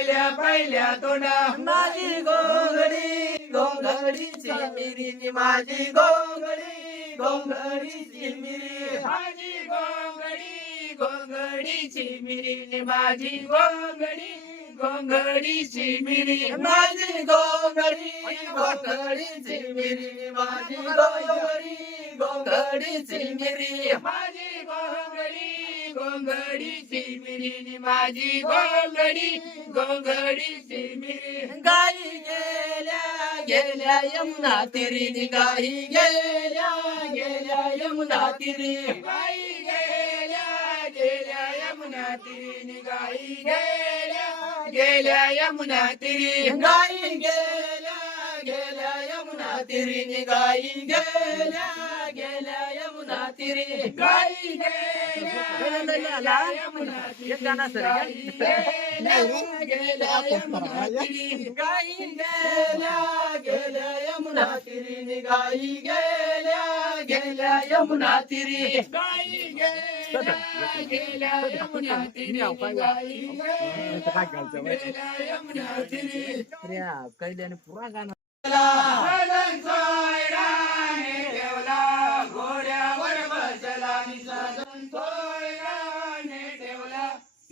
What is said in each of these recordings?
पहिल्या पहिल्या तोंडा. माझी गोंगडी गोंगडीची मिरी माझी गोंगडी गोंगडीची मिरी. माझी गोंगडी गोंगडीची मिरी माझी गोंगडी गोंगडीची मिरी. माझी गोंगडी गोंगडीची मिरी माझी गोंगडी गोंगडीची मिरी. माझी गोंगडी गोंगडीची मिरी माझी गोंगडी गोंगडीची मिरी गाई गेल्या गेल्या यमुना तिरी गाई गेल्या गेल्या यमुना तिरी गाई गेल्या गेल्या यमुना तिरी गाई गेल्या गेल्या यमुना तिरी गाई गेल्या गेल्या यमुना तिरी गाई गेल्या गेल्या यमुना तिरी गाई गेल्या गाई गेल्या गेल्या यमुना तिरी गाई कैल्याने पुरा गाणं घोड्यावर बसला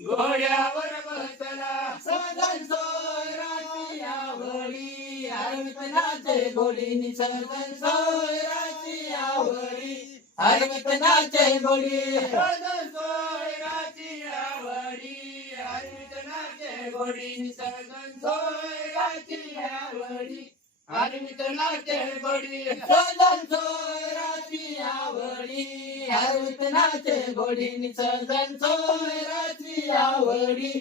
घोड्यावर बसला. सदन सोयराची आवडी. हरवत नाचे गोडी सदन सोयराची आवडी. हरवत नाचे गोडी सदन सोयराची आवडी. हरवत नाचे गोडी सदन सोयराची आवडी. आनंद नाचे बडी सजन चोराची आवडी. हरवित नाचे गोडी सजन चोराची आवडी.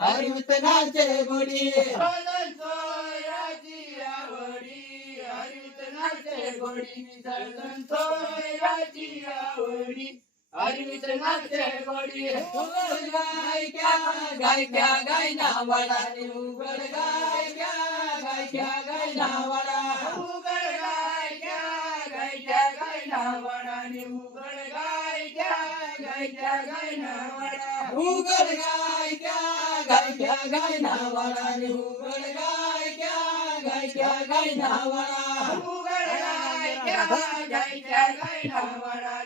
हरवित नाचे गोडी सजन चोराची आवडी. हरवित नाचे गोडी सजन चोराची आवडी. हरवित नाचे गोडी गायक्या गायक्या गायना वडा उघड गाय. गायनावडा उघड गायच्या गायच्या गायनावडा ने उघड गायच्या गायच्या गायनावडा उघड गायच्या गायच्या गायनावडा ने उघड गाय क्या गायनावडा उघड गायच्या गायच्या गायनावडा